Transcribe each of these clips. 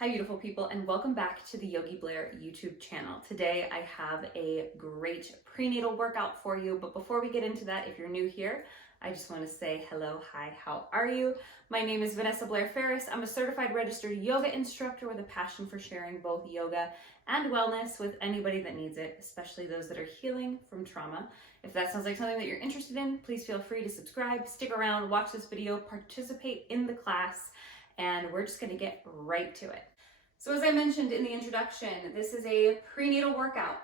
Hi beautiful people, and welcome back to the Yogi Blair YouTube channel. Today I have a great prenatal workout for you, but before we get into that, if you're new here, I just want to say hello, hi, how are you? My name is Vanessa Blair Ferris. I'm a certified registered yoga instructor with a passion for sharing both yoga and wellness with anybody that needs it, especially those that are healing from trauma. If that sounds like something that you're interested in, please feel free to subscribe, stick around, watch this video, participate in the class, and we're just gonna get right to it. So as I mentioned in the introduction, this is a prenatal workout.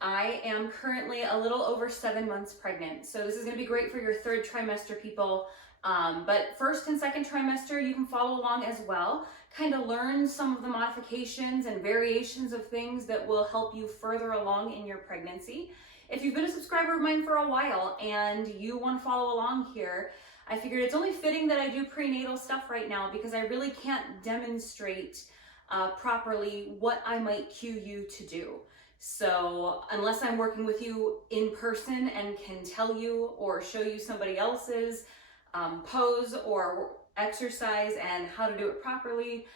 I am currently a little over 7 months pregnant, so this is gonna be great for your third trimester people. But first and second trimester, you can follow along as well, kind of learn some of the modifications and variations of things that will help you further along in your pregnancy. If you've been a subscriber of mine for a while and you want to follow along here, I figured it's only fitting that I do prenatal stuff right now because I really can't demonstrate properly what I might cue you to do. So unless I'm working with you in person and can tell you or show you somebody else's pose or exercise and how to do it properly,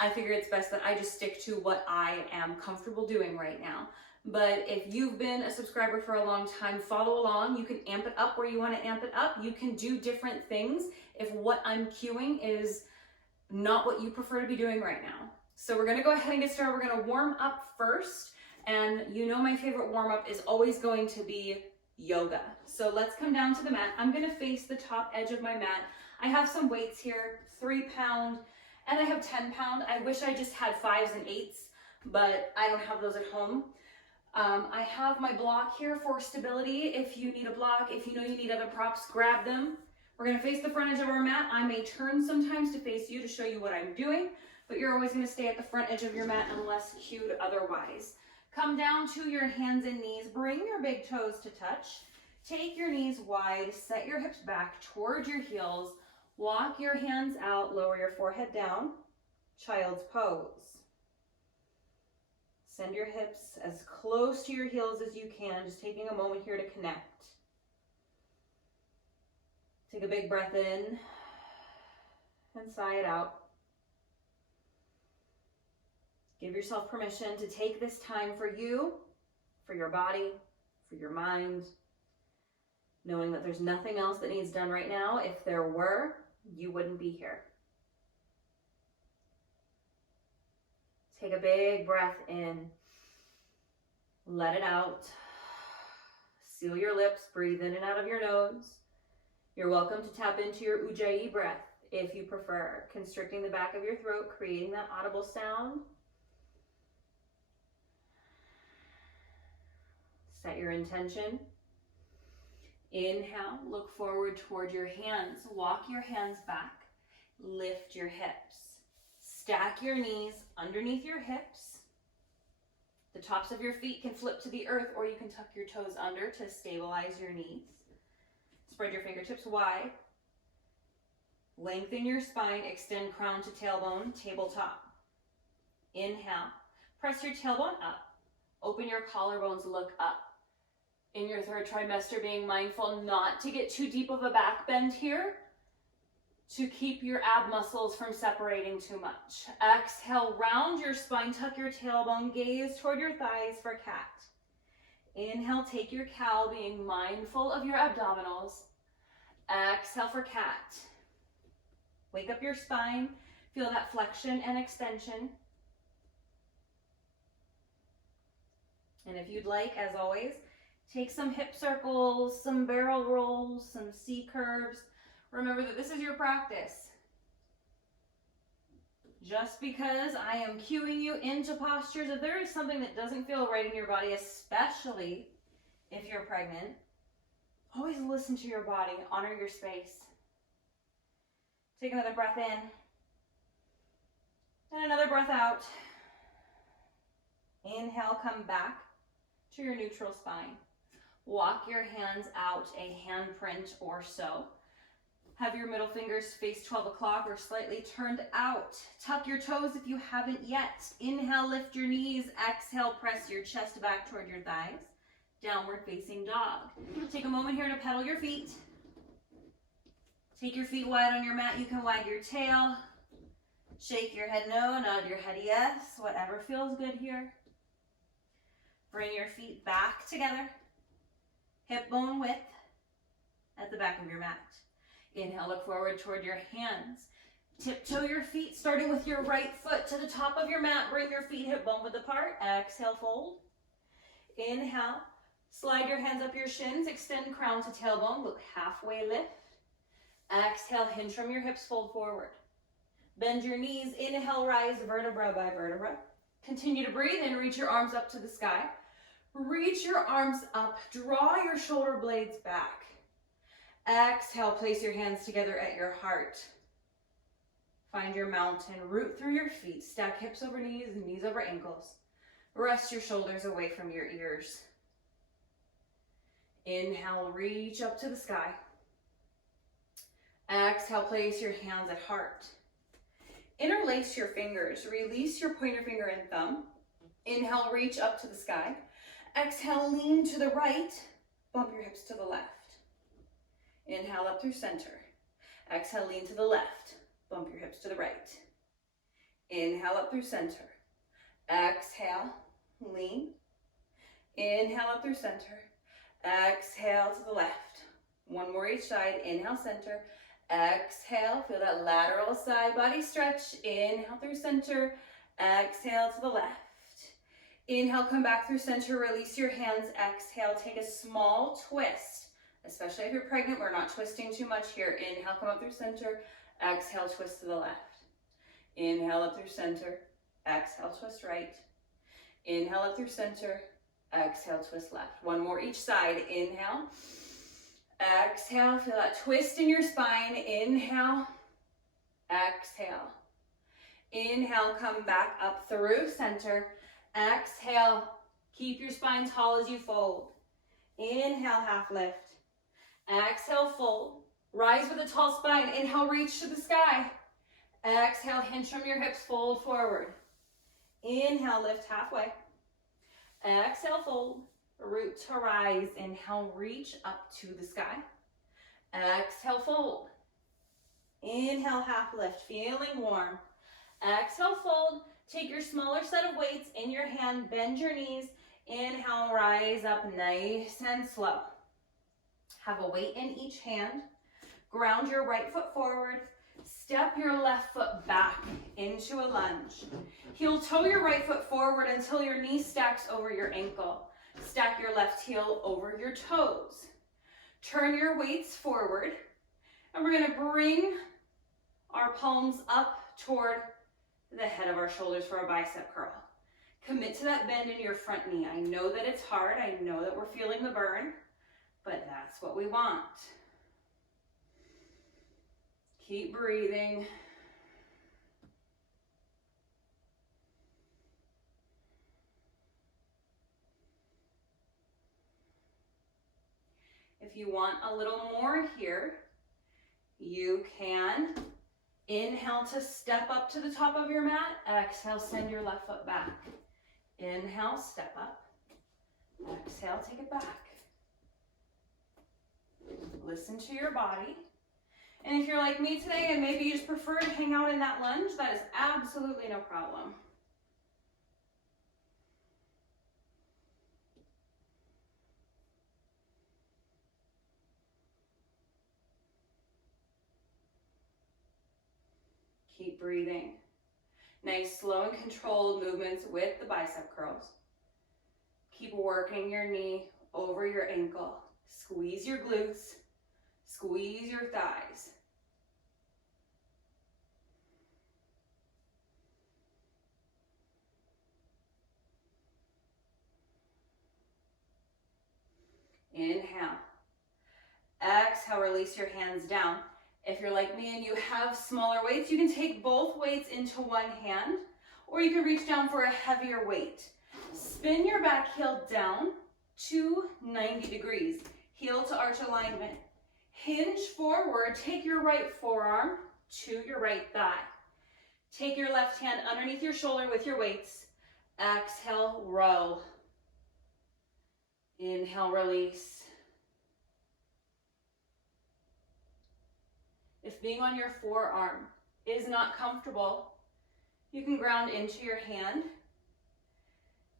I figure it's best that I just stick to what I am comfortable doing right now. But if you've been a subscriber for a long time, follow along. You can amp it up where you want to amp it up. You can do different things if what I'm cueing is not what you prefer to be doing right now. So we're gonna go ahead and get started. We're gonna warm up first. And you know my favorite warm up is always going to be yoga. So let's come down to the mat. I'm gonna face the top edge of my mat. I have some weights here, 3 pound, and I have 10 pound. I wish I just had 5s and 8s, but I don't have those at home. I have my block here for stability. If you need a block, if you know you need other props, grab them. We're gonna face the front edge of our mat. I may turn sometimes to face you to show you what I'm doing, but you're always gonna stay at the front edge of your mat unless cued otherwise. Come down to your hands and knees. Bring your big toes to touch. Take your knees wide, set your hips back towards your heels. Walk your hands out, lower your forehead down. Child's pose. Send your hips as close to your heels as you can, just taking a moment here to connect. Take a big breath in and sigh it out. Give yourself permission to take this time for you, for your body, for your mind, knowing that there's nothing else that needs done right now. If there were, you wouldn't be here. Take a big breath in, let it out. Seal your lips, breathe in and out of your nose. You're welcome to tap into your Ujjayi breath if you prefer, constricting the back of your throat, creating that audible sound. Set your intention. Inhale, look forward toward your hands. Walk your hands back. Lift your hips. Stack your knees underneath your hips. The tops of your feet can flip to the earth, or you can tuck your toes under to stabilize your knees. Spread your fingertips wide. Lengthen your spine, extend crown to tailbone, tabletop. Inhale, press your tailbone up. Open your collarbones, look up. In your third trimester, being mindful not to get too deep of a back bend here, to keep your ab muscles from separating too much. Exhale, round your spine, tuck your tailbone, gaze toward your thighs for cat. Inhale, take your cow, being mindful of your abdominals. Exhale for cat. Wake up your spine, feel that flexion and extension. And if you'd like, as always, take some hip circles, some barrel rolls, some C curves. Remember that this is your practice. Just because I am cueing you into postures, if there is something that doesn't feel right in your body, especially if you're pregnant, always listen to your body, honor your space. Take another breath in and another breath out. Inhale, come back to your neutral spine. Walk your hands out a handprint or so. Have your middle fingers face 12 o'clock or slightly turned out. Tuck your toes if you haven't yet. Inhale, lift your knees. Exhale, press your chest back toward your thighs. Downward facing dog. Take a moment here to pedal your feet. Take your feet wide on your mat. You can wag your tail. Shake your head no, nod your head yes, whatever feels good here. Bring your feet back together, hip bone width at the back of your mat. Inhale, look forward toward your hands. Tiptoe your feet, starting with your right foot to the top of your mat. Bring your feet hip bone width apart. Exhale, fold. Inhale, slide your hands up your shins, extend crown to tailbone, look halfway lift. Exhale, hinge from your hips, fold forward. Bend your knees, inhale, rise vertebra by vertebra. Continue to breathe in, reach your arms up to the sky. Reach your arms up, draw your shoulder blades back. Exhale, place your hands together at your heart. Find your mountain, root through your feet, stack hips over knees and knees over ankles. Rest your shoulders away from your ears. Inhale, reach up to the sky. Exhale, place your hands at heart. Interlace your fingers, release your pointer finger and thumb. Inhale, reach up to the sky. Exhale, lean to the right, bump your hips to the left. Inhale, up through center. Exhale, lean to the left, bump your hips to the right. Inhale, up through center. Exhale, lean. Inhale, up through center. Exhale to the left. One more each side. Inhale, center. Exhale, feel that lateral side body stretch. Inhale through center. Exhale to the left. Inhale, come back through center, release your hands. Exhale, take a small twist. Especially if you're pregnant, we're not twisting too much here. Inhale, come up through center. Exhale, twist to the left. Inhale, up through center. Exhale, twist right. Inhale, up through center. Exhale, twist left. One more each side. Inhale. Exhale, feel that twist in your spine. Inhale. Exhale. Inhale, come back up through center. Exhale, keep your spine tall as you fold. Inhale, half lift. Exhale, fold. Rise with a tall spine. Inhale, reach to the sky. Exhale, hinge from your hips, fold forward. Inhale, lift halfway. Exhale, fold. Root to rise. Inhale, reach up to the sky. Exhale, fold. Inhale, half lift, feeling warm. Exhale, fold. Take your smaller set of weights in your hand, bend your knees. Inhale, rise up nice and slow. Have a weight in each hand. Ground your right foot forward. Step your left foot back into a lunge. Heel toe your right foot forward until your knee stacks over your ankle. Stack your left heel over your toes. Turn your weights forward, and we're going to bring our palms up toward the head of our shoulders for a bicep curl. Commit to that bend in your front knee. I know that it's hard. I know that we're feeling the burn, but that's what we want. Keep breathing. If you want a little more here, you can inhale to step up to the top of your mat. Exhale, send your left foot back. Inhale, step up. Exhale, take it back. Listen to your body. And if you're like me today and maybe you just prefer to hang out in that lunge, that is absolutely no problem. Keep breathing. Nice, slow and controlled movements with the bicep curls. Keep working your knee over your ankle. Squeeze your glutes. Squeeze your thighs. Inhale. Exhale, release your hands down. If you're like me and you have smaller weights, you can take both weights into one hand, or you can reach down for a heavier weight. Spin your back heel down to 90 degrees. Heel to arch alignment. Hinge forward, take your right forearm to your right thigh. Take your left hand underneath your shoulder with your weights. Exhale, row. Inhale, release. If being on your forearm is not comfortable, You can ground into your hand.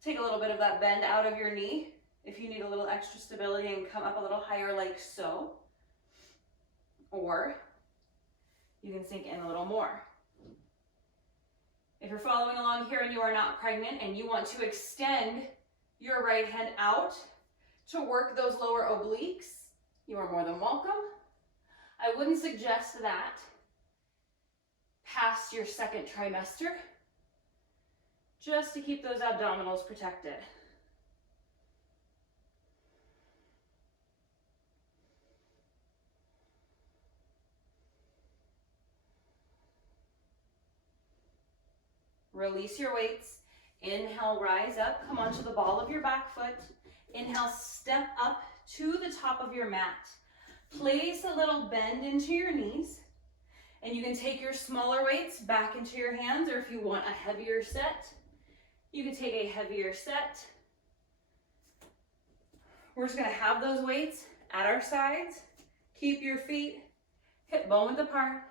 Take a little bit of that bend out of your knee if you need a little extra stability and come up a little higher like so. Or you can sink in a little more. If you're following along here and you are not pregnant and you want to extend your right hand out to work those lower obliques, you are more than welcome. I wouldn't suggest that past your second trimester, just to keep those abdominals protected. Release your weights. Inhale, rise up, come onto the ball of your back foot. Inhale, step up to the top of your mat. Place a little bend into your knees. And you can take your smaller weights back into your hands, or if you want a heavier set, you can take a heavier set. We're just gonna have those weights at our sides. Keep your feet hip bone width apart.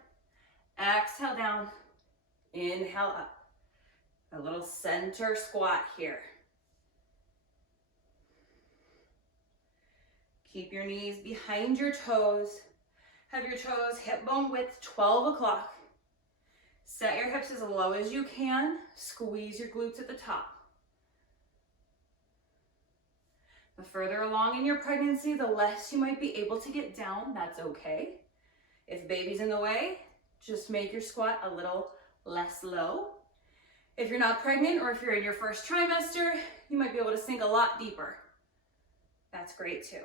Exhale down, inhale up. A little center squat here. Keep your knees behind your toes. Have your toes hip bone width 12 o'clock. Set your hips as low as you can. Squeeze your glutes at the top. The further along in your pregnancy, the less you might be able to get down. That's okay. If baby's in the way, just make your squat a little less low. If you're not pregnant or if you're in your first trimester, you might be able to sink a lot deeper. That's great too.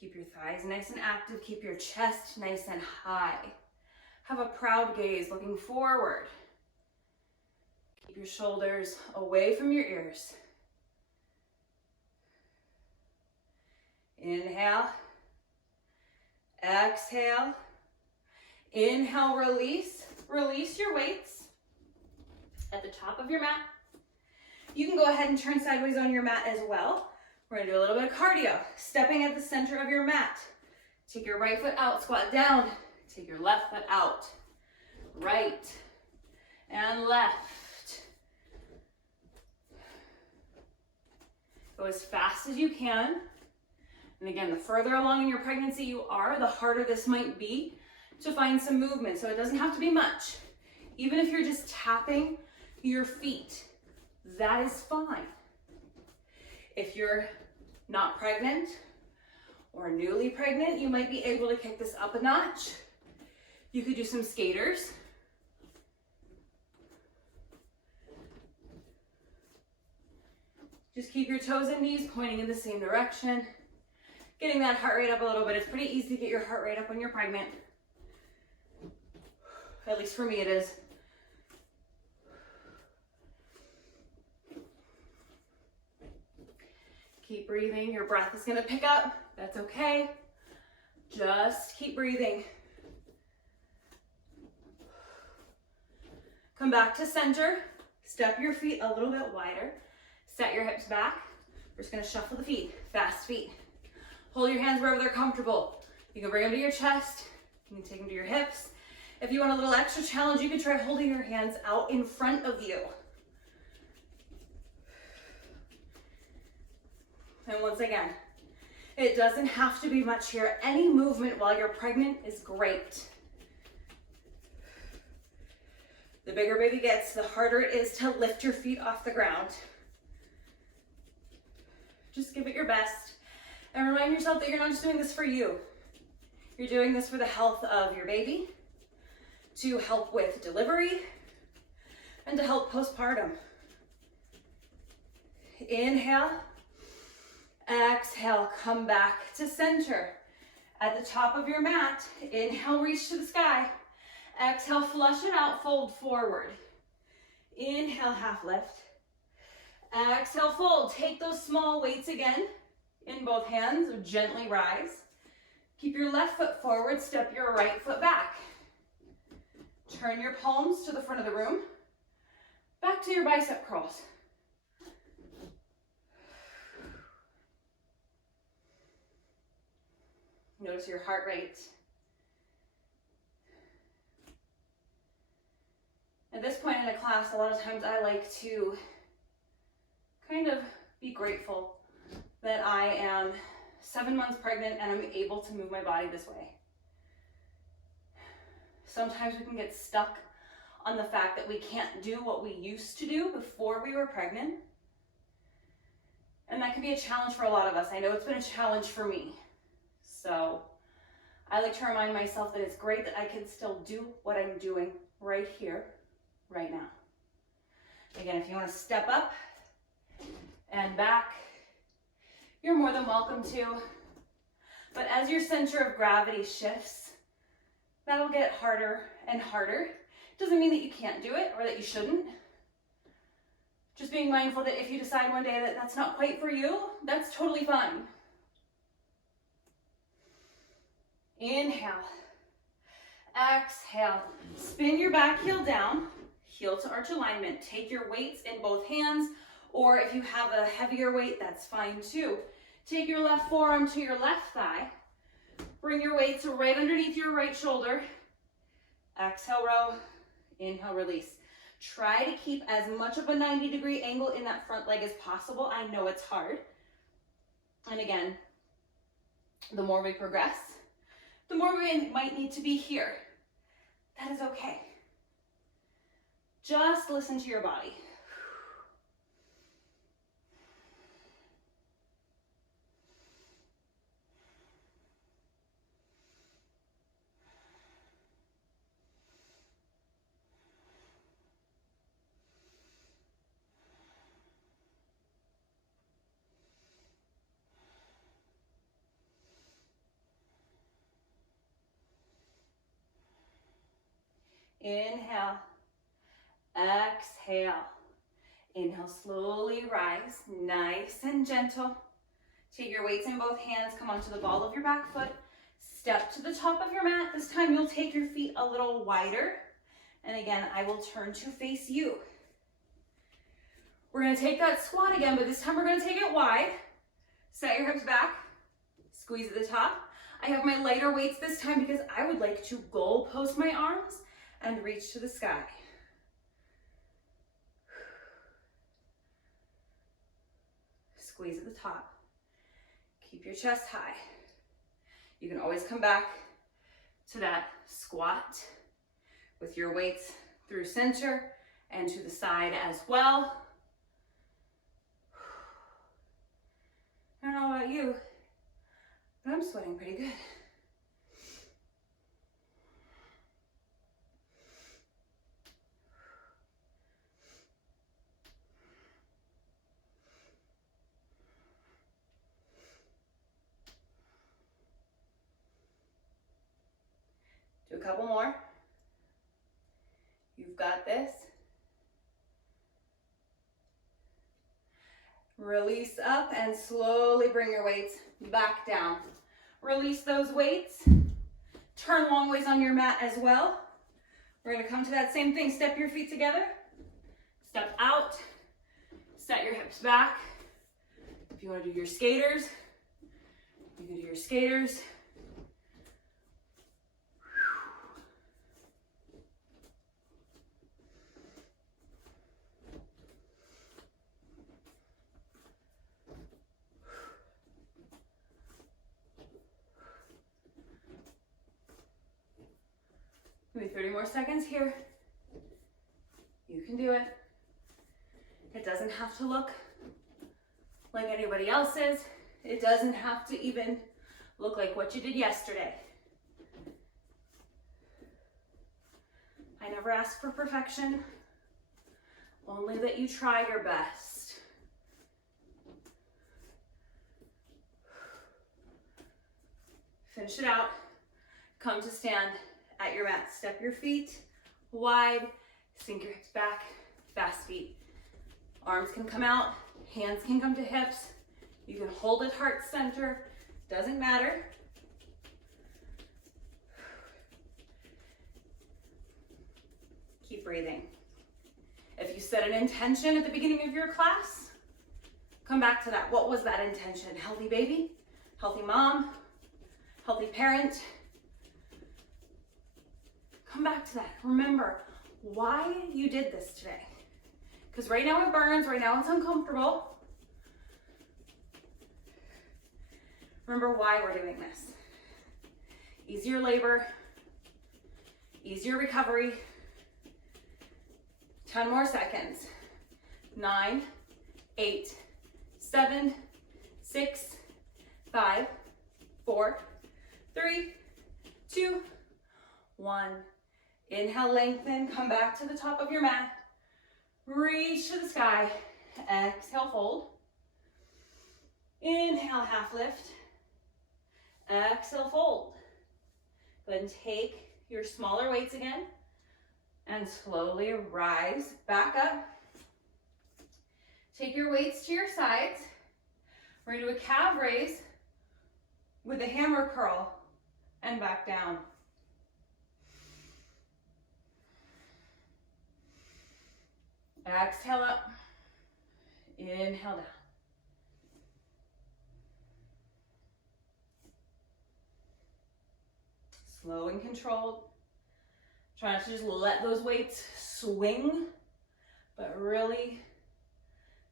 Keep your thighs nice and active. Keep your chest nice and high. Have a proud gaze looking forward. Keep your shoulders away from your ears. Inhale. Exhale. Inhale, release. Release your weights at the top of your mat. You can go ahead and turn sideways on your mat as well. We're gonna do a little bit of cardio. Stepping at the center of your mat. Take your right foot out, squat down. Take your left foot out. Right and left. Go as fast as you can. And again, the further along in your pregnancy you are, the harder this might be to find some movement. So it doesn't have to be much. Even if you're just tapping your feet, that is fine. If you're not pregnant or newly pregnant, you might be able to kick this up a notch. You could do some skaters. Just keep your toes and knees pointing in the same direction. Getting that heart rate up a little bit. It's pretty easy to get your heart rate up when you're pregnant. At least for me it is. Keep breathing. Your breath is going to pick up. That's okay. Just keep breathing. Come back to center. Step your feet a little bit wider. Set your hips back. We're just going to shuffle the feet. Fast feet. Hold your hands wherever they're comfortable. You can bring them to your chest. You can take them to your hips. If you want a little extra challenge, you can try holding your hands out in front of you. And once again, it doesn't have to be much here. Any movement while you're pregnant is great. The bigger baby gets, the harder it is to lift your feet off the ground. Just give it your best. And remind yourself that you're not just doing this for you. You're doing this for the health of your baby, to help with delivery, and to help postpartum. Inhale. Exhale, come back to center. At the top of your mat, inhale, reach to the sky. Exhale, flush it out, fold forward. Inhale, half lift. Exhale, fold. Take those small weights again in both hands, gently rise. Keep your left foot forward, step your right foot back. Turn your palms to the front of the room. Back to your bicep curls. Notice your heart rate. At this point in a class, a lot of times I like to kind of be grateful that I am 7 months pregnant and I'm able to move my body this way. Sometimes we can get stuck on the fact that we can't do what we used to do before we were pregnant. And that can be a challenge for a lot of us. I know it's been a challenge for me. So I like to remind myself that it's great that I can still do what I'm doing right here, right now. Again, if you want to step up and back, you're more than welcome to. But as your center of gravity shifts, that'll get harder and harder. Doesn't mean that you can't do it or that you shouldn't. Just being mindful that if you decide one day that that's not quite for you, that's totally fine. Inhale. Exhale. Spin your back heel down, heel to arch alignment. Take your weights in both hands, or if you have a heavier weight, that's fine too. Take your left forearm to your left thigh. Bring your weights right underneath your right shoulder. Exhale, row. Inhale, release. Try to keep as much of a 90-degree angle in that front leg as possible. I know it's hard. And again, the more we progress, the more we might need to be here. That is okay. Just listen to your body. Inhale, exhale. Inhale, slowly rise, nice and gentle. Take your weights in both hands, come onto the ball of your back foot. Step to the top of your mat. This time you'll take your feet a little wider. And again, I will turn to face you. We're gonna take that squat again, but this time we're gonna take it wide. Set your hips back, squeeze at the top. I have my lighter weights this time because I would like to goal post my arms and reach to the sky. Squeeze at the top. Keep your chest high. You can always come back to that squat with your weights through center and to the side as well. I don't know about you, but I'm sweating pretty good. Do a couple more. You've got this. Release up and slowly bring your weights back down. Release those weights. Turn long ways on your mat as well. We're gonna come to that same thing. Step your feet together. Step out. Set your hips back. If you wanna do your skaters, you can do your skaters. Maybe 30 more seconds here. You can do it. It doesn't have to look like anybody else's. It doesn't have to even look like what you did yesterday. I never ask for perfection, only that you try your best. Finish it out. Come to stand at your mat. Step your feet wide, sink your hips back, fast feet. Arms can come out, hands can come to hips. You can hold it heart center, doesn't matter. Keep breathing. If you set an intention at the beginning of your class, come back to that. What was that intention? Healthy baby, healthy mom, healthy parent. Come back to that. Remember why you did this today. Because right now it burns, right now it's uncomfortable. Remember why we're doing this. Easier labor, easier recovery. 10 more seconds. 9, 8, 7, 6, 5, 4, 3, 2, 1. Inhale, lengthen, come back to the top of your mat. Reach to the sky. Exhale, fold. Inhale, half lift. Exhale, fold. Then take your smaller weights again and slowly rise back up. Take your weights to your sides. We're going to do a calf raise with a hammer curl and back down. Exhale up. Inhale down. Slow and controlled. Try not to just let those weights swing, but really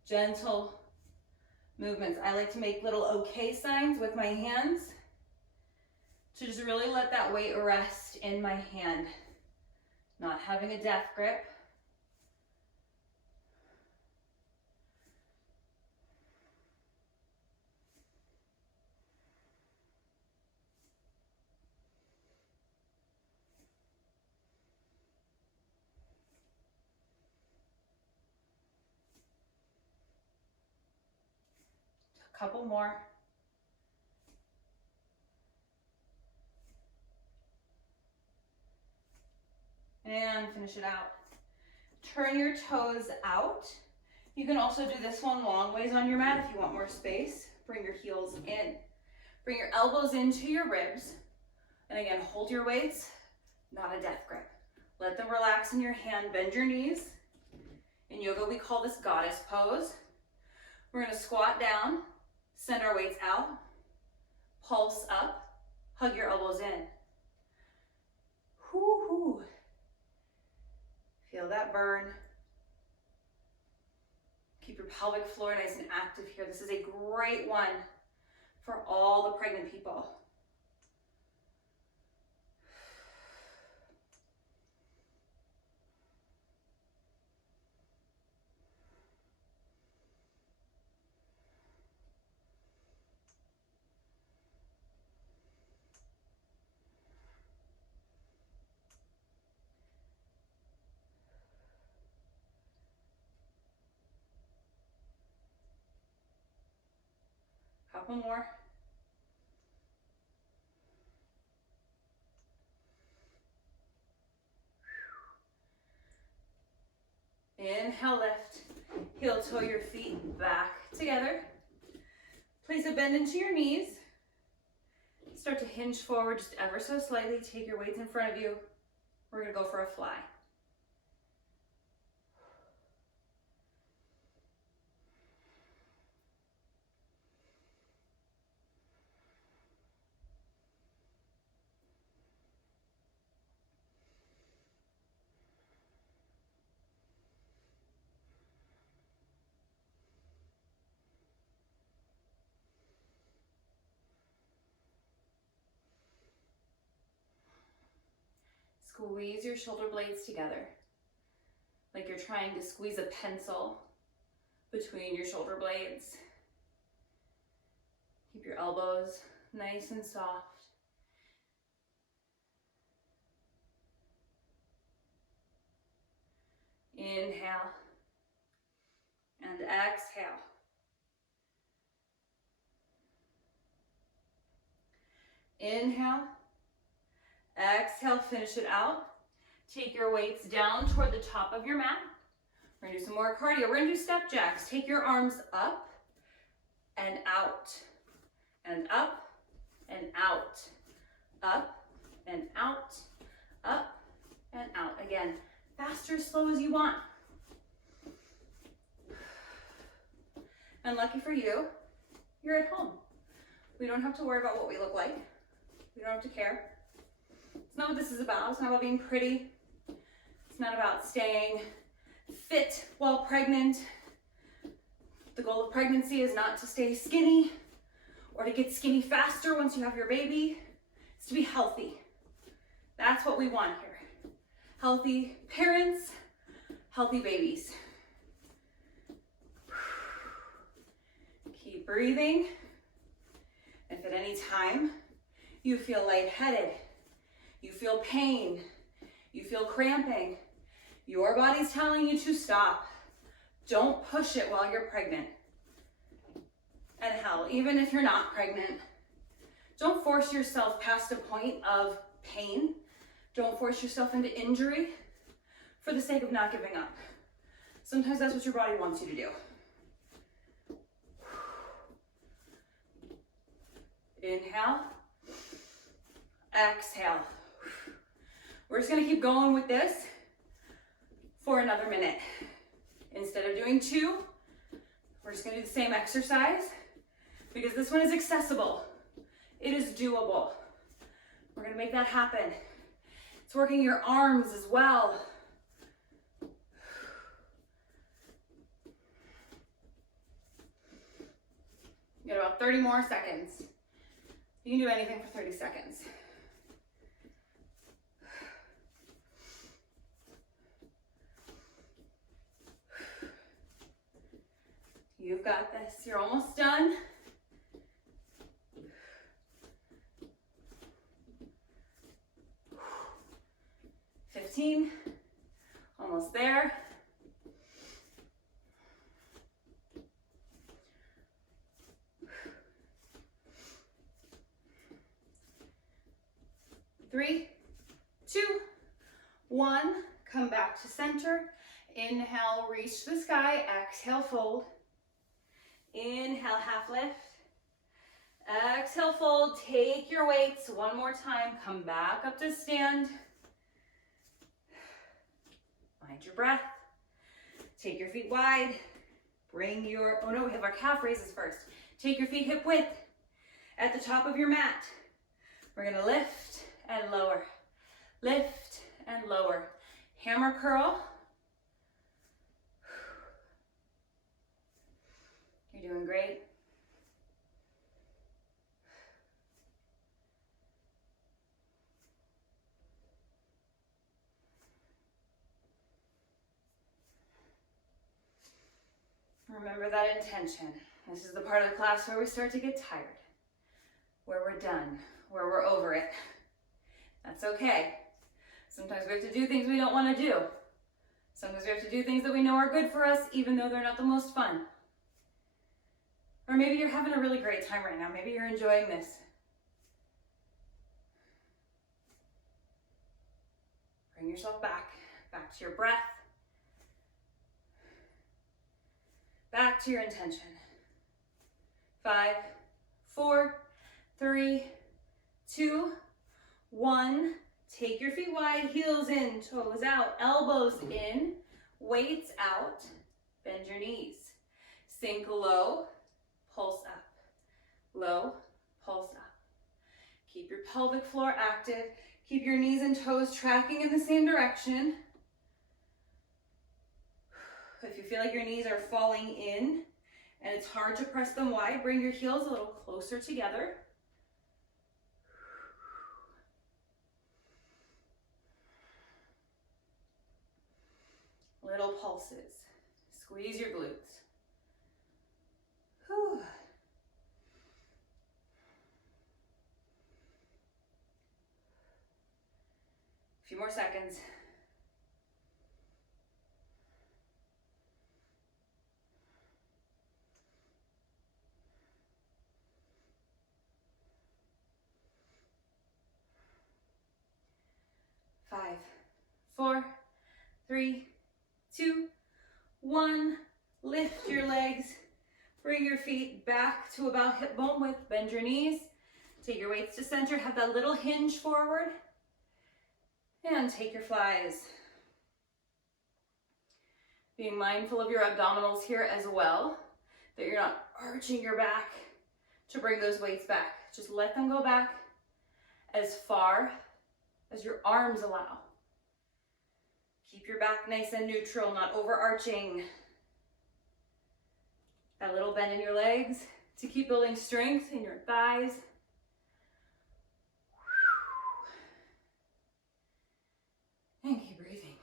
gentle movements. I like to make little okay signs with my hands to just really let that weight rest in my hand. Not having a death grip. Couple more. And finish it out. Turn your toes out. You can also do this one long ways on your mat if you want more space. Bring your heels in. Bring your elbows into your ribs. And again, hold your weights, not a death grip. Let them relax in your hand. Bend your knees. In yoga, we call this goddess pose. We're going to squat down. Send our weights out, pulse up, hug your elbows in. Whoo-hoo. Feel that burn. Keep your pelvic floor nice and active here. This is a great one for all the pregnant people. Couple more. Inhale, lift. Heel toe your feet back together. Place a bend into your knees. Start to hinge forward just ever so slightly. Take your weights in front of you. We're going to go for a fly. Squeeze your shoulder blades together, like you're trying to squeeze a pencil between your shoulder blades. Keep your elbows nice and soft. Inhale and exhale. Inhale. Exhale, finish it out. Take your weights down toward the top of your mat. We're gonna do some more cardio. We're gonna do step jacks. Take your arms up and out, and up and out, up and out, up and out. Again, fast or slow as you want. And lucky for you, you're at home. We don't have to worry about what we look like. We don't have to care. It's not what this is about. It's not about being pretty. It's not about staying fit while pregnant. The goal of pregnancy is not to stay skinny or to get skinny faster once you have your baby. It's to be healthy. That's what we want here. Healthy parents, healthy babies. Keep breathing. If at any time you feel lightheaded, you feel pain, you feel cramping, your body's telling you to stop. Don't push it while you're pregnant. And hell, even if you're not pregnant, don't force yourself past a point of pain. Don't force yourself into injury for the sake of not giving up. Sometimes that's what your body wants you to do. Inhale, exhale. We're just gonna keep going with this for another minute. Instead of doing 2, we're just gonna do the same exercise because this one is accessible. It is doable. We're gonna make that happen. It's working your arms as well. You got about 30 more seconds. You can do anything for 30 seconds. You've got this. You're almost done. Almost there. Three, 2, 1. Come back to center. Inhale, reach the sky. Exhale, fold. Inhale, half lift. Exhale, fold. Take your weights one more time. Come back up to stand. Find your breath. Take your feet wide. Bring your, oh no, we have our calf raises first. Take your feet hip width at the top of your mat. We're gonna lift and lower. Lift and lower. Hammer curl. You're doing great. Remember that intention. This is the part of the class where we start to get tired, where we're done, where we're over it. That's okay. Sometimes we have to do things we don't want to do. Sometimes we have to do things that we know are good for us, even though they're not the most fun. Or maybe you're having a really great time right now. Maybe you're enjoying this. Bring yourself back to your breath, back to your intention. 5, 4, 3, 2, 1. Take your feet wide, heels in, toes out, elbows in, weights out. Bend your knees. Sink low, pulse up. Low, pulse up. Keep your pelvic floor active. Keep your knees and toes tracking in the same direction. If you feel like your knees are falling in and it's hard to press them wide, bring your heels a little closer together. Little pulses. Squeeze your glutes. Whew. A few more seconds. Five, 4, 3, 2, 1. Lift your legs. Bring your feet back to about hip bone width. Bend your knees. Take your weights to center. Have that little hinge forward. And take your flies. Being mindful of your abdominals here as well. That you're not arching your back to bring those weights back. Just let them go back as far as your arms allow. Keep your back nice and neutral, not overarching. That little bend in your legs to keep building strength in your thighs. And keep breathing.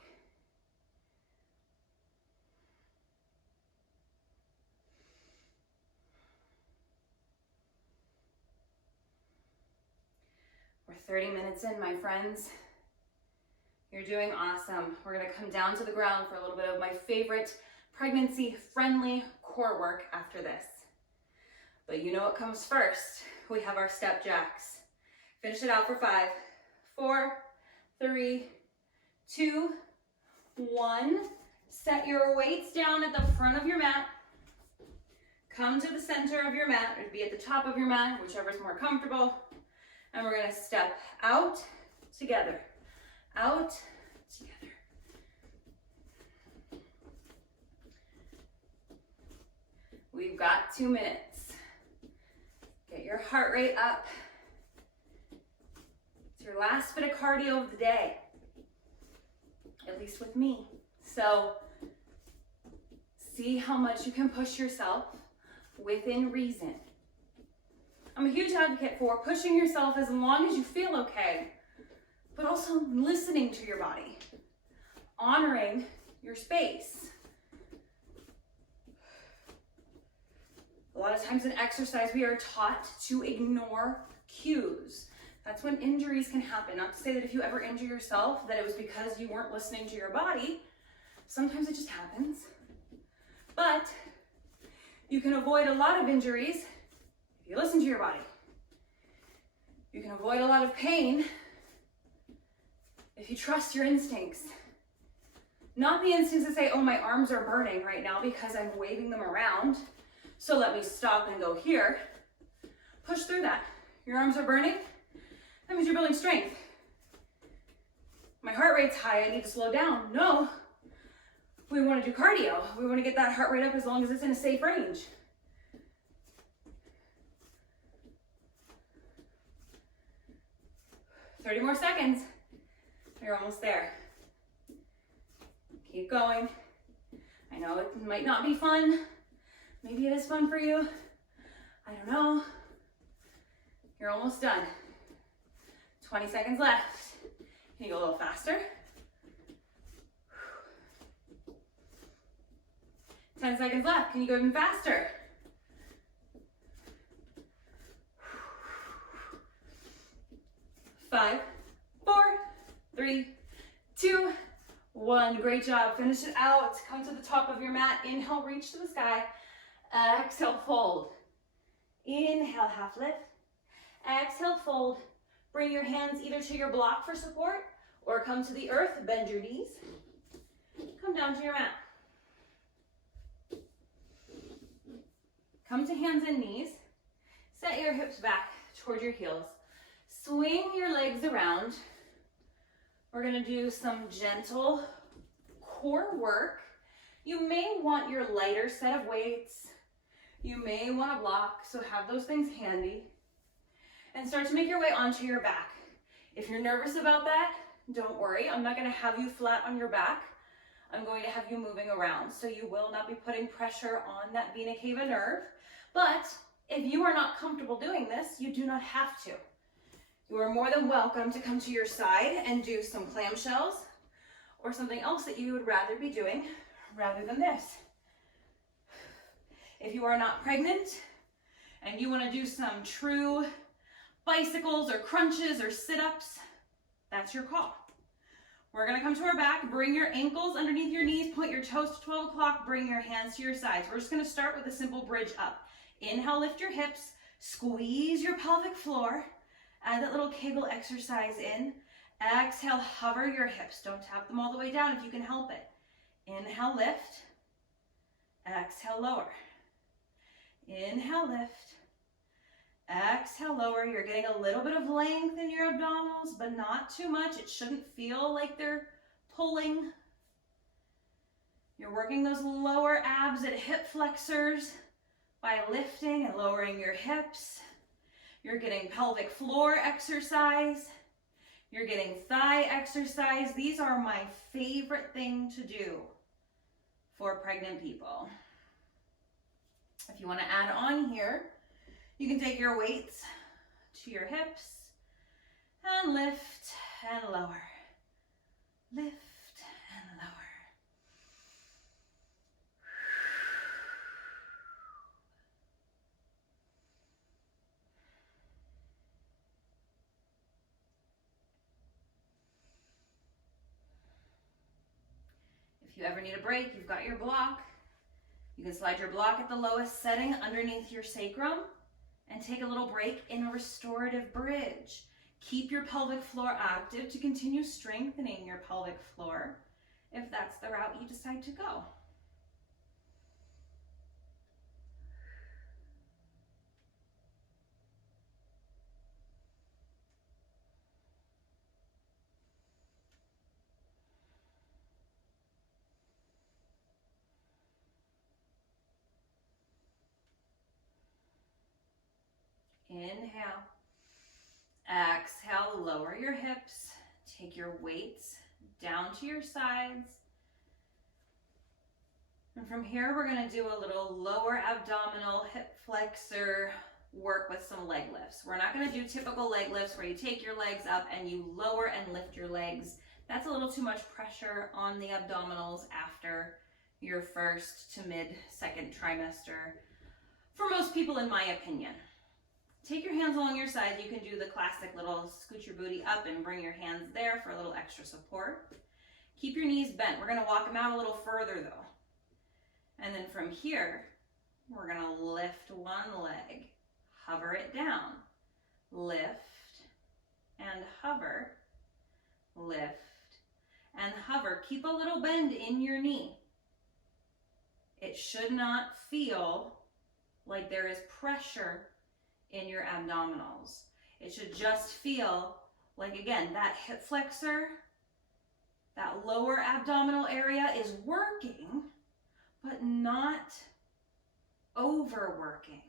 We're 30 minutes in, my friends. You're doing awesome. We're gonna come down to the ground for a little bit of my favorite pregnancy-friendly core work after this. But you know what comes first. We have our step jacks. Finish it out for 5, 4, 3, 2, 1. Set your weights down at the front of your mat. Come to the center of your mat, or be at the top of your mat, whichever is more comfortable. And we're gonna step out together. Out together. We've got 2 minutes. Get your heart rate up. It's your last bit of cardio of the day, at least with me. So see how much you can push yourself within reason. I'm a huge advocate for pushing yourself as long as you feel okay, but also listening to your body, honoring your space. A lot of times in exercise, we are taught to ignore cues. That's when injuries can happen. Not to say that if you ever injure yourself, that it was because you weren't listening to your body. Sometimes it just happens. But you can avoid a lot of injuries if you listen to your body. You can avoid a lot of pain if you trust your instincts. Not the instincts that say, oh, my arms are burning right now because I'm waving them around, so let me stop and go here. Push through that. Your arms are burning, that means you're building strength. My heart rate's high, I need to slow down. No, we want to do cardio. We want to get that heart rate up as long as it's in a safe range. "30 more seconds. You're almost there. Keep going. I know it might not be fun. Maybe it is fun for you. I don't know. You're almost done. 20 seconds left. Can you go a little faster? 10 seconds left. Can you go even faster? Five, 4, 3, 2, 1. Great job. Finish it out. Come to the top of your mat. Inhale, reach to the sky. Exhale, fold. Inhale, half lift. Exhale, fold. Bring your hands either to your block for support or come to the earth. Bend your knees. Come down to your mat. Come to hands and knees. Set your hips back toward your heels. Swing your legs around. We're going to do some gentle core work. You may want your lighter set of weights. You may want a block, so have those things handy. And start to make your way onto your back. If you're nervous about that, don't worry. I'm not going to have you flat on your back. I'm going to have you moving around, so you will not be putting pressure on that vena cava nerve. But if you are not comfortable doing this, you do not have to. You are more than welcome to come to your side and do some clamshells or something else that you would rather be doing rather than this. If you are not pregnant and you want to do some true bicycles or crunches or sit-ups, that's your call. We're going to come to our back, bring your ankles underneath your knees, point your toes to 12 o'clock, bring your hands to your sides. We're just going to start with a simple bridge up. Inhale, lift your hips, squeeze your pelvic floor, add that little Kegel exercise in. Exhale, hover your hips. Don't tap them all the way down if you can help it. Inhale, lift. Exhale, lower. Inhale, lift. Exhale, lower. You're getting a little bit of length in your abdominals, but not too much. It shouldn't feel like they're pulling. You're working those lower abs at hip flexors by lifting and lowering your hips. You're getting pelvic floor exercise. You're getting thigh exercise. These are my favorite thing to do for pregnant people. If you want to add on here, you can take your weights to your hips and lift and lower. Lift and lower. If you ever need a break, you've got your block. You can slide your block at the lowest setting underneath your sacrum and take a little break in a restorative bridge. Keep your pelvic floor active to continue strengthening your pelvic floor if that's the route you decide to go. Inhale. Exhale, lower your hips. Take your weights down to your sides. And from here, we're going to do a little lower abdominal hip flexor work with some leg lifts. We're not going to do typical leg lifts where you take your legs up and you lower and lift your legs. That's a little too much pressure on the abdominals after your first to mid-second trimester, for most people, in my opinion. Take your hands along your sides. You can do the classic little scoot your booty up and bring your hands there for a little extra support. Keep your knees bent. We're going to walk them out a little further though. And then from here, we're going to lift one leg, hover it down, lift and hover, lift and hover. Keep a little bend in your knee. It should not feel like there is pressure in your abdominals. It should just feel like, again, that hip flexor, that lower abdominal area is working, but not overworking.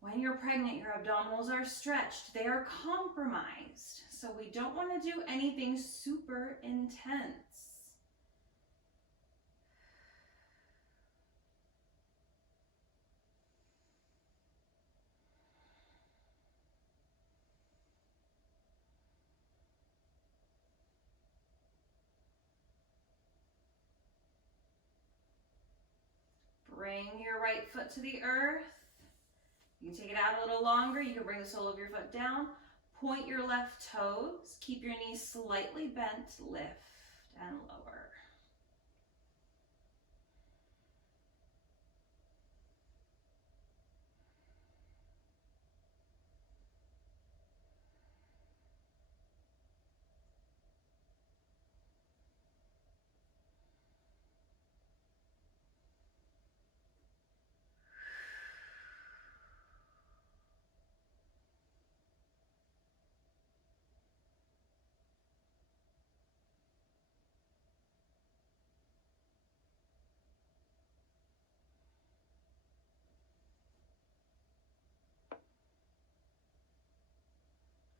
When you're pregnant, your abdominals are stretched. They are compromised. So we don't want to do anything super intense. Bring your right foot to the earth. You can take it out a little longer. You can bring the sole of your foot down. Point your left toes. Keep your knees slightly bent. Lift and lower.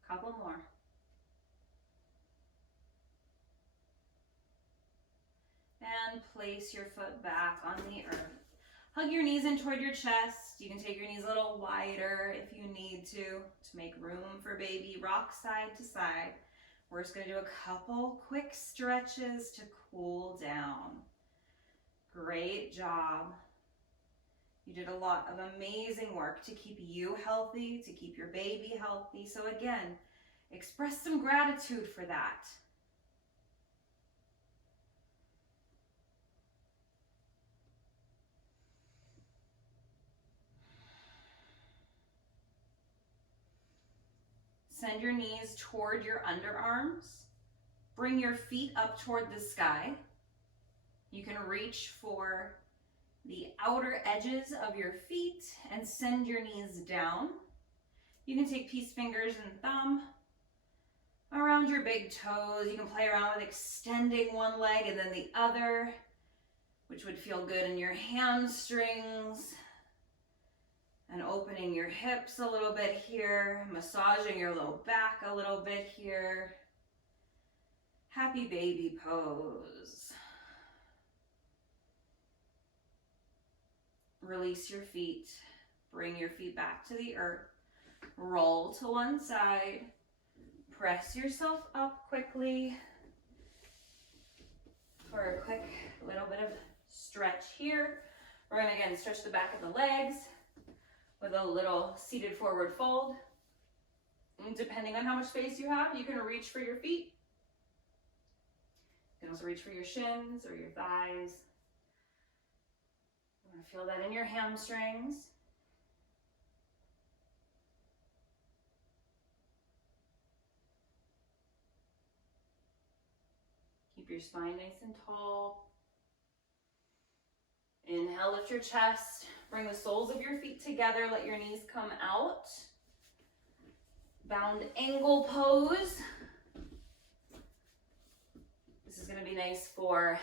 Couple more. And place your foot back on the earth. Hug your knees in toward your chest. You can take your knees a little wider if you need to make room for baby. Rock side to side. We're just going to do a couple quick stretches to cool down. Great job. You did a lot of amazing work to keep you healthy, to keep your baby healthy. So again, express some gratitude for that. Send your knees toward your underarms. Bring your feet up toward the sky. You can reach for the outer edges of your feet and send your knees down. You can take peace fingers and thumb around your big toes. You can play around with extending one leg and then the other, which would feel good in your hamstrings. And And opening your hips a little bit here, massaging your low back a little bit here. Happy baby pose. Release your feet. Bring your feet back to the earth. Roll to one side. Press yourself up quickly for a quick little bit of stretch here. We're going to again stretch the back of the legs with a little seated forward fold. And depending on how much space you have, you can reach for your feet. You can also reach for your shins or your thighs. You want to feel that in your hamstrings. Keep your spine nice and tall. Inhale, lift your chest. Bring the soles of your feet together. Let your knees come out. Bound angle pose. This is going to be nice for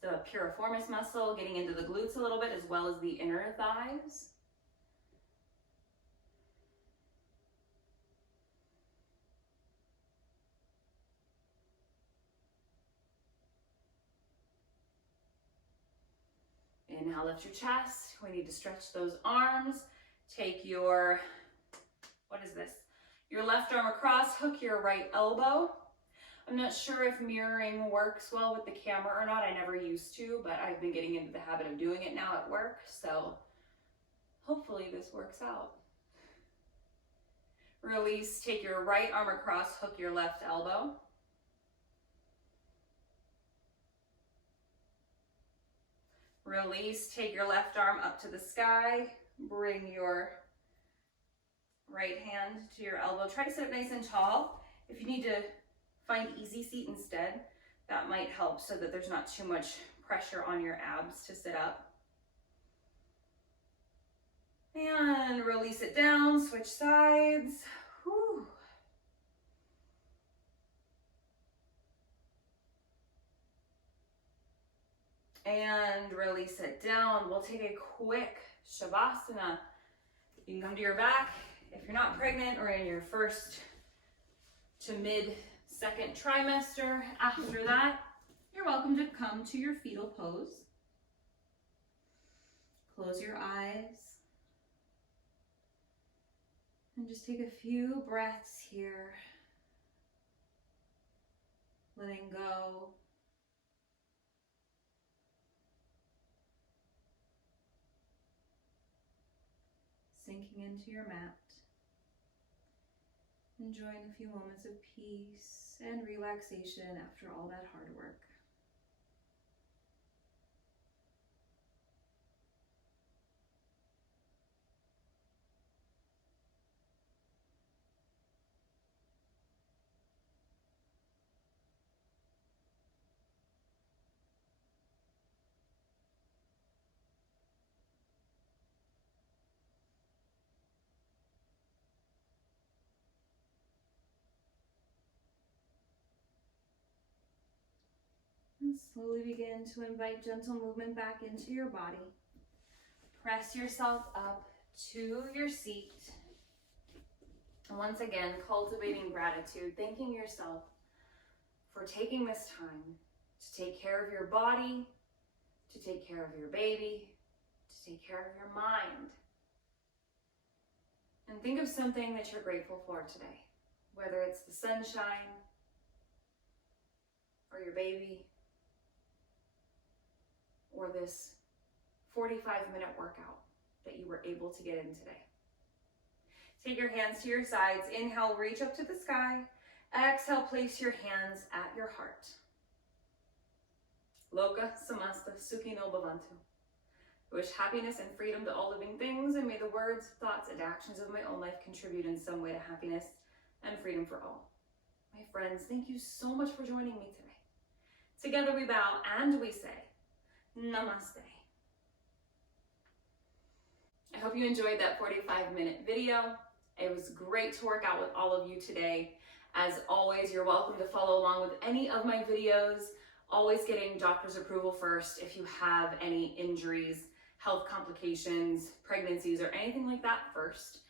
the piriformis muscle, getting into the glutes a little bit, as well as the inner thighs. Inhale, lift your chest. We need to stretch those arms. Take your, what is this? Your left arm across, hook your right elbow. I'm not sure if mirroring works well with the camera or not. I never used to, but I've been getting into the habit of doing it now at work. So hopefully this works out. Release, take your right arm across, hook your left elbow. Release, take your left arm up to the sky. Bring your right hand to your elbow. Try to sit up nice and tall. If you need to find easy seat instead, that might help so that there's not too much pressure on your abs to sit up. And release it down, switch sides. Whew. And release it down. We'll take a quick Shavasana. You can come to your back. If you're not pregnant or in your first to mid-second trimester, after that, you're welcome to come to your fetal pose. Close your eyes. And just take a few breaths here. Letting go. Sinking into your mat. Enjoying a few moments of peace and relaxation after all that hard work. And slowly begin to invite gentle movement back into your body. Press yourself up to your seat. And once again, cultivating gratitude, thanking yourself for taking this time to take care of your body, to take care of your baby, to take care of your mind. And think of something that you're grateful for today, whether it's the sunshine or your baby, or this 45-minute workout that you were able to get in today. Take your hands to your sides. Inhale, reach up to the sky. Exhale, place your hands at your heart. Loka samasta sukhino bhavantu. I wish happiness and freedom to all living things, and may the words, thoughts, and actions of my own life contribute in some way to happiness and freedom for all. My friends, thank you so much for joining me today. Together we bow and we say, Namaste. I hope you enjoyed that 45-minute video. It was great to work out with all of you today. As always, you're welcome to follow along with any of my videos. Always getting doctor's approval first if you have any injuries, health complications, pregnancies, or anything like that first.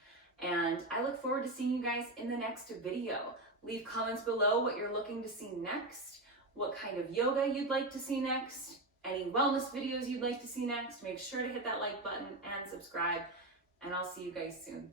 And I look forward to seeing you guys in the next video. Leave comments below what you're looking to see next, what kind of yoga you'd like to see next, any wellness videos you'd like to see next. Make sure to hit that like button and subscribe, and I'll see you guys soon.